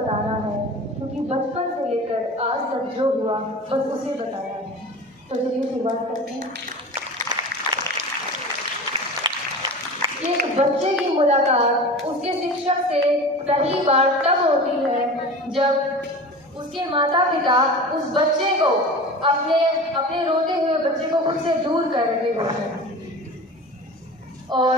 बताना है, क्योंकि बचपन से लेकर आज तक जो हुआ बस उसे बताना है। तो चलिए शुरुआत करते हैं। एक बच्चे की मुलाकात उसके शिक्षक से पहली बार तब होती है जब उसके माता पिता उस बच्चे को अपने रोते हुए बच्चे को खुद से दूर कर रहे होते हैं, और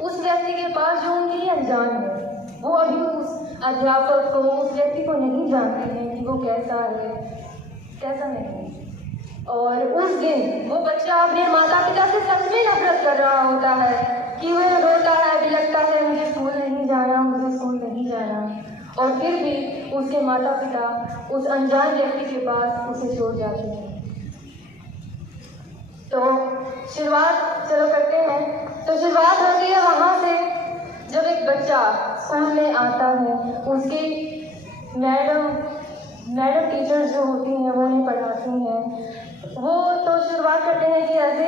उस व्यक्ति के पास जो उनके लिए अनजान है, वो अभी उस अध्यापक को, उस व्यक्ति को नहीं जानते हैं कि वो कैसा है कैसा नहीं। और उस दिन वो बच्चा अपने माता पिता से सच में नफरत कर रहा होता है कि वह रोता है, बिलखता है, मुझे स्कूल नहीं जाना, मुझे स्कूल नहीं जाना, और फिर भी उसके माता पिता उस अनजान व्यक्ति के पास उसे छोड़ जाते हैं। तो शुरुआत चलो करते हैं। तो शुरुआत होती है वहाँ से जब एक बच्चा स्कूल में आता है, उसकी मैडम टीचर्स जो होती हैं वो उन्हें पढ़ाती हैं। वो तो शुरुआत करते हैं कि ऐसे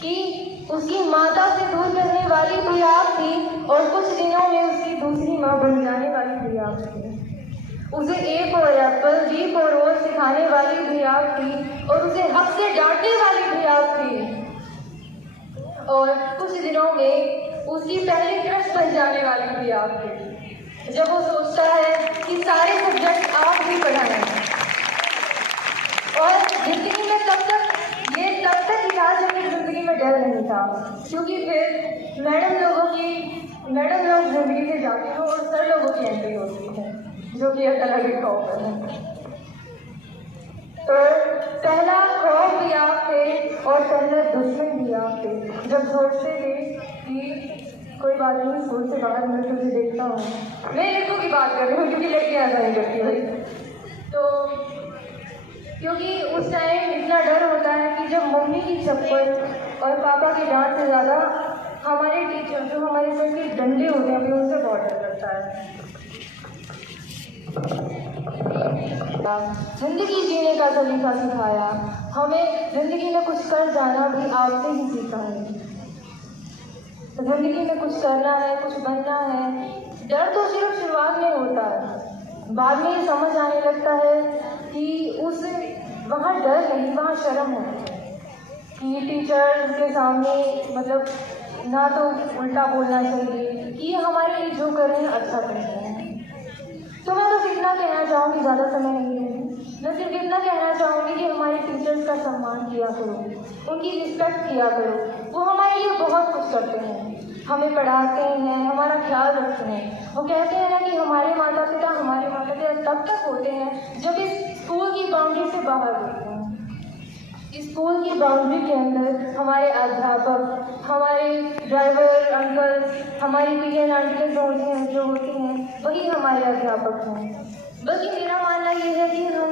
कि उसकी माता से दूर करने वाली भी आप थी, और कुछ दिनों में उसकी दूसरी माँ बन जाने वाली भी आप थी। उसे A for apple, B for rose सिखाने वाली भी आप थी, और उसे हक से डांटने वाली भी आप थी। और कुछ दिनों में उसकी पहली क्रश बन जाने वाली भी आप थी, जब वो सोचता है कि सारे सब्जेक्ट आप ही पढ़ाएं। और जिंदगी में तब तक ही था जब मेरी जिंदगी में डर नहीं था, क्योंकि फिर मैडम लोग जिंदगी से जाते हैं और सर लोगों की एंट्री होती है, जो कि एक अलग ही खौफ है। तो पहला खौफ भी आप थे और पहला दुश्मन भी आप थे, जब सोचते थे कि कोई बात नहीं, स्कूल से बाहर मैं तुझे देखता हूँ। मैं लड़कों की बात कर रही हूँ, क्योंकि लड़कियाँ ऐसा नहीं करती भाई। तो क्योंकि उस टाइम इतना डर होता है कि जब मम्मी की चप्पल और पापा की डांट से ज़्यादा हमारे टीचर जो हमारे सर के डंडे होते हैं, उनसे बहुत डर लगता है। जिंदगी जीने का सलीका सिखाया हमें, जिंदगी में कुछ कर जाना भी आपसे ही सीखा है। जिंदगी में कुछ करना है, कुछ बनना है। डर तो सिर्फ शुरुआत में होता है, बाद में ये समझ आने लगता है कि वहाँ डर नहीं, वहाँ शर्म होती है कि टीचर के सामने मतलब ना तो उल्टा बोलना चाहिए कि ये हमारे लिए जो कर रहे हैं अच्छा कर रहे हैं। तो मैं बस इतना कहना चाहूँगी, ज़्यादा समय नहीं लूँगी। मैं सिर्फ इतना कहना चाहूँगी कि हमारे टीचर्स का सम्मान किया करो, उनकी रिस्पेक्ट किया करो। वो हमारे लिए बहुत कुछ करते हैं, हमें पढ़ाते हैं, हमारा ख्याल रखते हैं। वो कहते हैं ना कि हमारे माता पिता तब तक होते हैं जब इस स्कूल की बाउंड्री से बाहर होते हैं। इस स्कूल की बाउंड्री के अंदर हमारे अध्यापक, हमारे ड्राइवर अंकल, हमारी पीएन आंटी जो होती हैं, वही हमारे अध्यापक हैं। बल्कि मेरा मानना ये है कि हम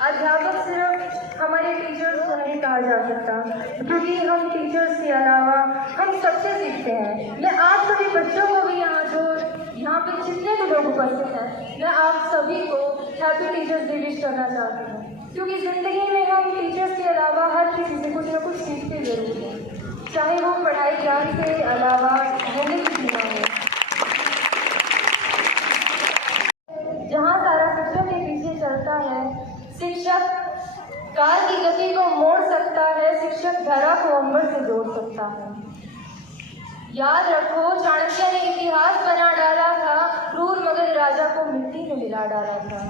अध्यापक सिर्फ हमारे टीचर्स को नहीं कहा जा सकता, क्योंकि हम टीचर्स के अलावा हम सबसे सीखते हैं। मैं आप सभी बच्चों को भी यहाँ पे जितने भी लोग उपस्थित हैं, मैं आप सभी को हैप्पी टीचर्स डे विश करना चाहती हूँ, क्योंकि ज़िंदगी में हम टीचर्स के अलावा हर किसी से कुछ ना कुछ सीखते जरूर हैं, चाहे वो पढ़ाई ज्ञान से अलावा ज़िंदगी जीना हो। जहाँ सारा शिक्षक के पीछे चलता है, शिक्षक कार की गति को मोड़ सकता है, शिक्षक धरा को अंबर से जोड़ सकता है। याद रखो, चाणक्य ने इतिहास बना डाला था, क्रूर मगध राजा को मिट्टी में मिला डाला था।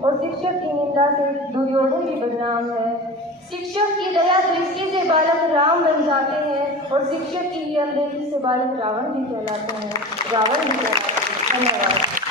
और शिक्षक की निंदा से दुर्योधन भी बदनाम है। शिक्षक की दया दृष्टि से बालक राम बन जाते हैं, और शिक्षक की अनदेखी से बालक रावण भी कहलाते हैं। धन्यवाद।